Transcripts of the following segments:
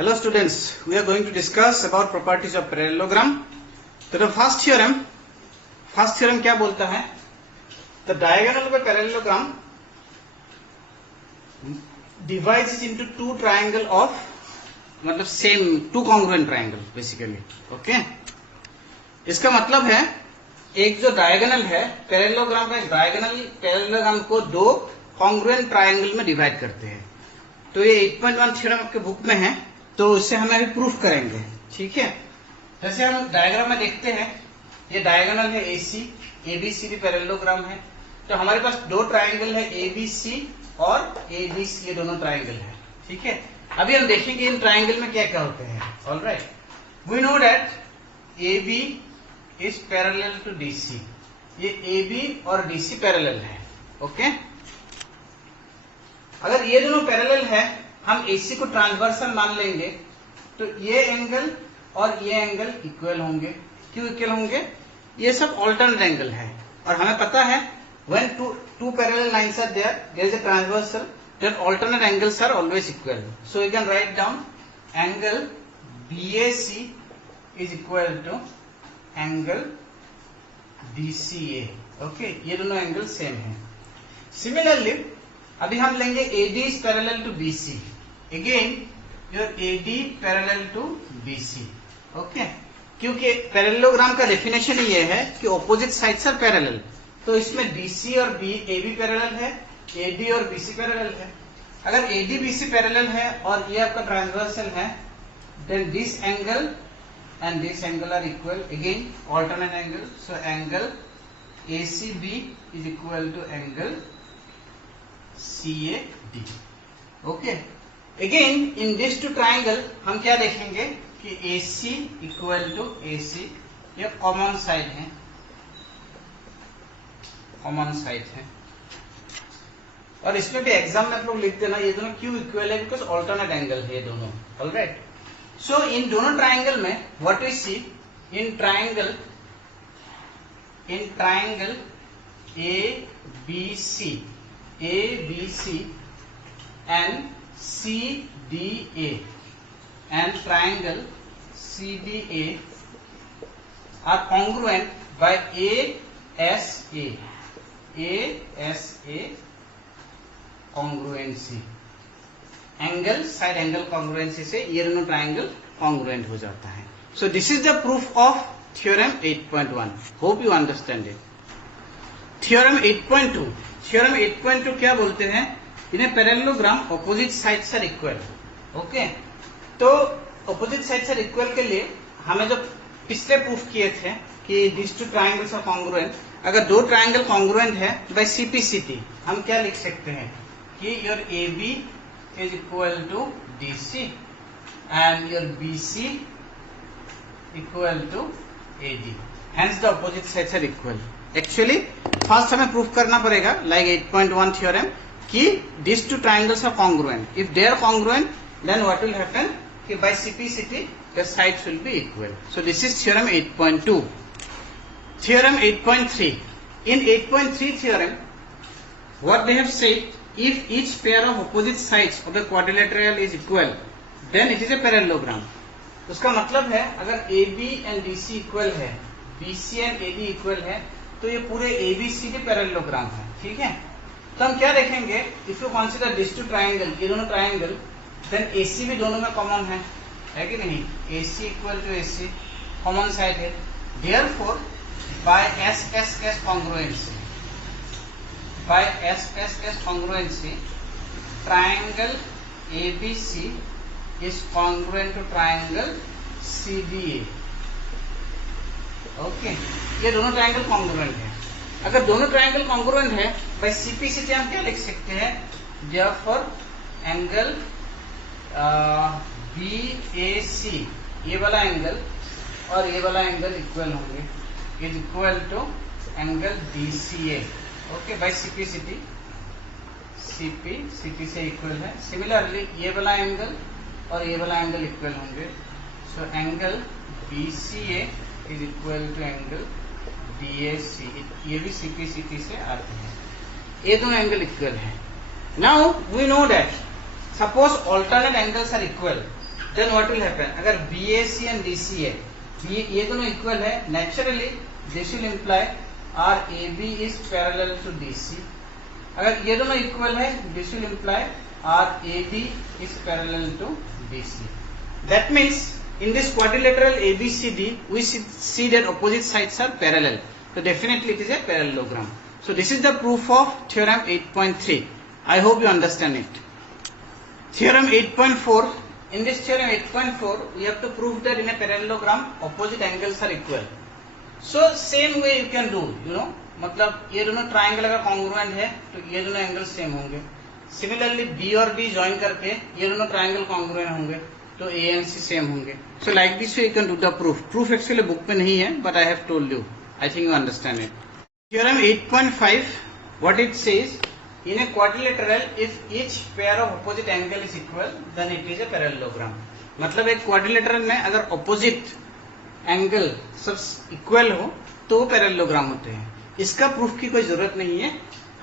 Hello students, we are going to discuss about properties of parallelogram. तो the first theorem क्या बोलता है? The diagonal of a parallelogram divides into two triangle of मतलब same two congruent triangle basically. Okay? इसका मतलब है एक जो डायगोनल है पैरेललोग्राम का, एक डायगोनल पैरेललोग्राम को दो कॉन्ग्रुएंट ट्रायंगल में डिवाइड करते हैं. तो ये 8.1 थ्योरम आपके बुक में है, तो इससे हम अभी प्रूफ करेंगे. ठीक है, जैसे हम डायग्राम में देखते हैं, ये डायगोनल है AC, ABCD पैरेललोग्राम है. तो हमारे पास दो ट्रायंगल है ABC और ABC, ये दोनों ट्रायंगल है. ठीक है, अभी हम देखेंगे इन ट्रायंगल में क्या क्या होते हैं. Alright, we know that AB is parallel to DC. ये AB और DC पैरेलल है. ओके, अगर ये दोनों पैरेलल है, हम AC को ट्रांसवर्सल मान लेंगे, तो ये एंगल और ये एंगल इक्वल होंगे. क्यों इक्वल होंगे? ये सब ऑल्टरनेट एंगल है और हमें पता है when two parallel lines are there is a transversal, then alternate angles are always equal. So you can write down angle BAC is equal to angle DCA. Okay, ये दोनों एंगल सेम है. Similarly अभी हम लेंगे AD is parallel to BC. Again your AD parallel to BC. Okay, क्योंकि parallelogram का definition ये है कि ऑपोजिट साइड्स आर पैरेलल. तो इसमें DC और AB पैरेलल है, AD और BC पैरेलल है. अगर AD BC पैरेलल है और ये आपका ट्रांसवर्सल है, then this angle and this angle are equal, again alternate angle. So angle ACB is equal to angle CAD. Okay, again in this two triangle हम क्या देखेंगे कि AC equal to AC, ये कॉमन साइड है, common side है. और इसमें भी एग्जाम में आप लोग लिख देना ये दोनों क्यों इक्वल है, बिकॉज ऑल्टरनेट एंगल है ये दोनों. ऑलराइट, सो इन दोनों ट्राइंगल में what we see in triangle ABC and CDA and triangle CDA are congruent by ASA congruency. Angle side angle congruency से ये दोनों ट्राइंगल कॉन्ग्रुएंट हो जाता है. So this is the proof of theorem 8.1. Hope you understand it. Theorem 8.2. Theorem 8.2 क्या बोलते हैं? इन्हें parallelogram opposite sides are equal. Okay, तो ऑपोजिट साइड्स आर इक्वल के लिए हमें जो पिछले प्रूफ किए थे कि this two triangles are congruent, अगर दो ट्राइंगल कॉन्ग्रुएंट है बाय CPCT, हम क्या लिख सकते हैं कि your AB is equal to DC and your BC equal to AD. Hence the opposite sides are equal. Actually first हमें प्रूफ करना पड़ेगा like 8.1 theorem कि these two triangles are congruent. If they are congruent, then what will happen कि by CPCT the sides will be equal. So this is theorem 8.2. Theorem 8.3. In 8.3 theorem, what they have said, if each pair of opposite sides of the quadrilateral is equal, then it is a parallelogram. उसका मतलब है अगर AB and DC equal है, BC and AD equal है, तो ये पूरे ABCD parallelogram है. ठीक है, तो हम क्या देखेंगे, if you consider this two triangle, ये दोनों ट्राइंगल, देन AC भी दोनों में कॉमन है कि नहीं? AC equal to AC common side है. Therefore by S congruency, by S congruency, triangle ABC is congruent to triangle CDA. Okay, ये दोनों ट्राइंगल कॉन्ग्रुएंट है. अगर दोनों ट्राइंगल कॉन्ग्रुएंट है, by CPCT हम क्या लिख सकते हैं? therefore एंगल BAC, ये वाला एंगल और ये वाला एंगल इक्वल होंगे, is equal to angle DCA. Okay, by CPCT से इक्वल है. सिमिलरली ये वाला एंगल और ये वाला एंगल इक्वल होंगे. So angle BCA is equal to angle BAC. ये भी CPCT से आते हैं. ये दोनों एंगल इक्वल है. Now we know that suppose alternate angles are equal, then what will happen, अगर BAC एंड DCA ये दोनों इक्वल है, naturally this will imply RAB is parallel to DC. अगर ये दोनों इक्वल है, this will imply RAB is parallel to BC. That means in this quadrilateral ABCD we see that opposite sides are parallel. So definitely it is a parallelogram. So this is the proof of theorem 8.3. I hope you understand it. Theorem 8.4. In this theorem 8.4 we have to prove that in a parallelogram opposite angles are equal. So same way you can do, मतलब ये दोनों triangle अगर congruent है तो ये दोनों angle same होंगे. Similarly B और B ज्वाइन करके ये दोनों ट्राइंगल कॉन्ग्रुएंट होंगे तो A एंड C सेम होंगे. So like this way you can do the proof. Proof actually book में नहीं है, but I have told you. I think you understand it. Theorem 8.5 what it says, in a quadrilateral if each pair of opposite angle is equal then it is a parallelogram. मतलब एक quadrilateral में अगर opposite angle सब equal हो तो वो parallelogram होते हैं. इसका प्रूफ की कोई जरूरत नहीं है,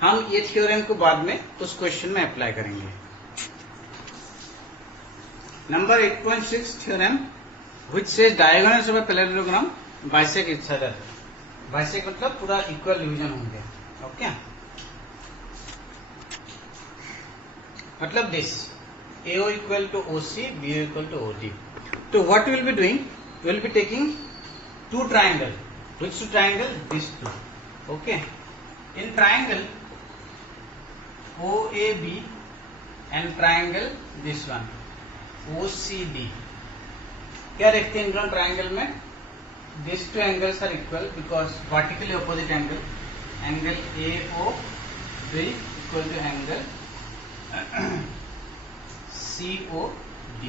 हम ये थ्योरम को बाद में उस क्वेश्चन में अप्लाई करेंगे. Number 8.6 theorem which says diagonals of a parallelogram bisect each other. Bisect मतलब पूरा इक्वल डिवीजन होंगे. ओके, मतलब this AO equal to OC, BO equal to OD. तो what will be doing, will be taking two triangle. Which two triangle, this two. Okay, in triangle OAB and triangle this one OCD. क्या देखते हैं इन दोनों triangle में, these two angles are equal because vertically opposite angle AOB equal to angle COD.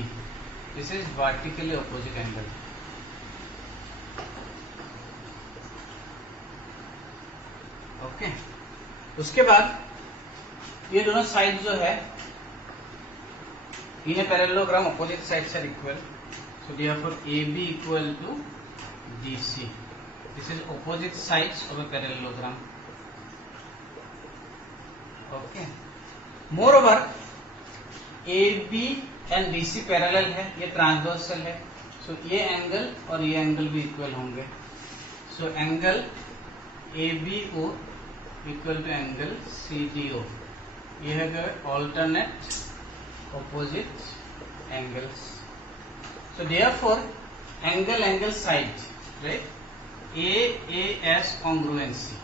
This is vertically opposite angle. Okay, उसके बाद ये दोनों side जो है in a parallelogram opposite sides are equal. So therefore AB equal to DC. This is opposite sides of a parallelogram. Okay, moreover AB and DC parallel है, ये transversal है. सो ये एंगल और ये एंगल भी equal होंगे. So angle ABO equal to angle CDO. ये है alternate opposite angles. So therefore angle side, right? AAS congruency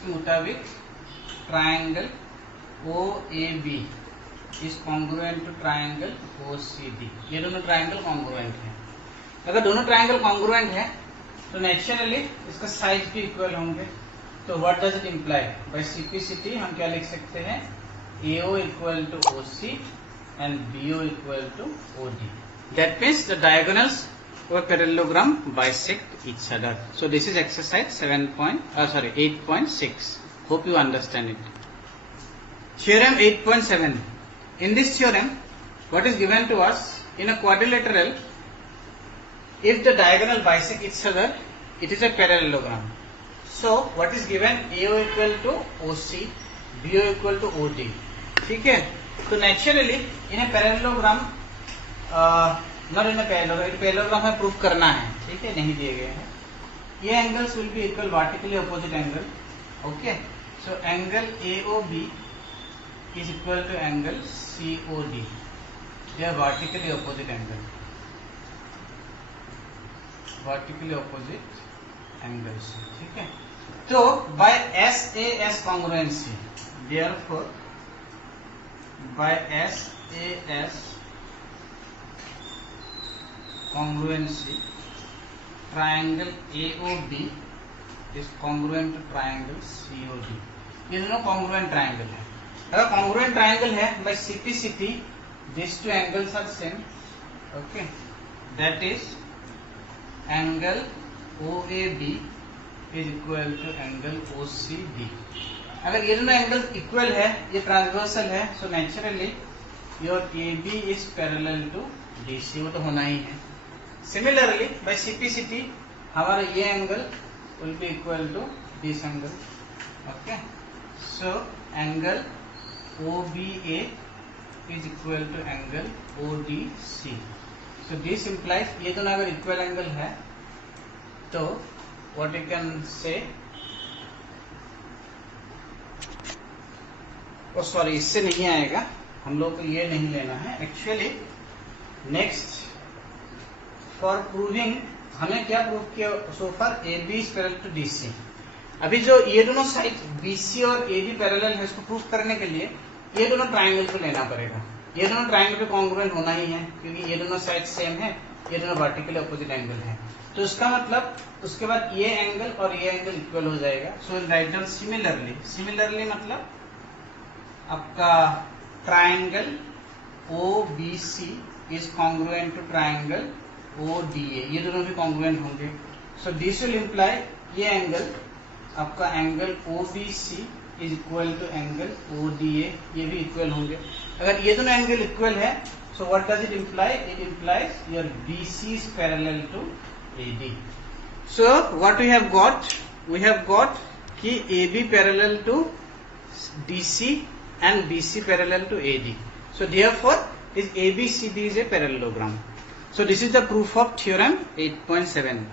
के मुताबिक triangle OAB is congruent to triangle OCD. ये दोनों ट्राइंगल कॉन्ग्रुएंट है. अगर दोनों ट्राइंगल कॉन्ग्रुएंट है तो नेचुरली इसका साइज भी इक्वल होंगे. तो what does it imply, by simplicity हम क्या लिख सकते हैं, AO equal to OC and BO equal to OD. That means the diagonals of a parallelogram bisect each other. So this is exercise 8.6. Hope you understand it. Theorem 8.7. In this theorem what is given to us, in a quadrilateral if the diagonal bisect each other it is a parallelogram. So what is given, AO equal to OC, BO equal to OD. ठीक है, तो naturally in parallelogram not in parallelogram में proof करना है. ठीक है, नहीं दिए गए हैं. ये angles will be equal vertically opposite angle. Okay, so angle AOB is equal to angle COD. They are vertically opposite angle. Vertically opposite angles. ठीक है, तो by SAS congruency, therefore by SAS congruency triangle AOB is congruent to triangle COD. ये दोनों congruent triangle है. अगर congruent triangle है, by simplicity this two angles are same. Okay, that is angle OAB is equal to angle OCD. अगर ये दोनों angle equal है, ये ट्रांसवर्सल है, so naturally your AB is parallel to DC. वो तो होना ही है. सिमिलरली बाय सिंप्लिसिटी हमारा ये angle will be equal to this angle. Okay, so angle OBA is equal to angle ODC. So this implies ये दोनों अगर इक्वल एंगल है तो what you can say, oh sorry इससे नहीं आएगा, हम लोग को ये नहीं लेना है एक्चुअली. नेक्स्ट फॉर प्रूविंग हमें क्या प्रूव किया so far, A B is parallel to D C. अभी जो ये दोनों साइड BC और AB पैरेलल है, इसको प्रूव करने के लिए ये दोनों ट्राइंगल को लेना पड़ेगा. ये दोनों ट्राइंगल पे कॉन्ग्रुएंट होना ही है क्योंकि ये दोनों साइड सेम है, ये दोनों वर्टिकली अपोजिट एंगल है. तो इसका मतलब उसके बाद ये एंगल और ये एंगल इक्वल हो जाएगा. So will write down similarly. Similarly मतलब आपका triangle OBC is congruent to triangle ODA. ये दोनों भी कॉन्ग्रुएंट होंगे. सो दिस विल इम्प्लाई ये एंगल आपका angle OBC is equal to angle ODA, ये भी इक्वल होंगे. अगर ये दोनों एंगल इक्वल है so what does it imply, it implies your BC is parallel to AD. So what we have got कि AB parallel to DC and BC parallel to AD. So therefore this ABCD is a parallelogram. So this is the proof of theorem 8.7.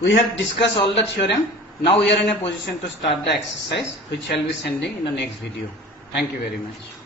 We have discussed all the theorem. Now we are in a position to start the exercise which shall be sending in the next video. Thank you very much.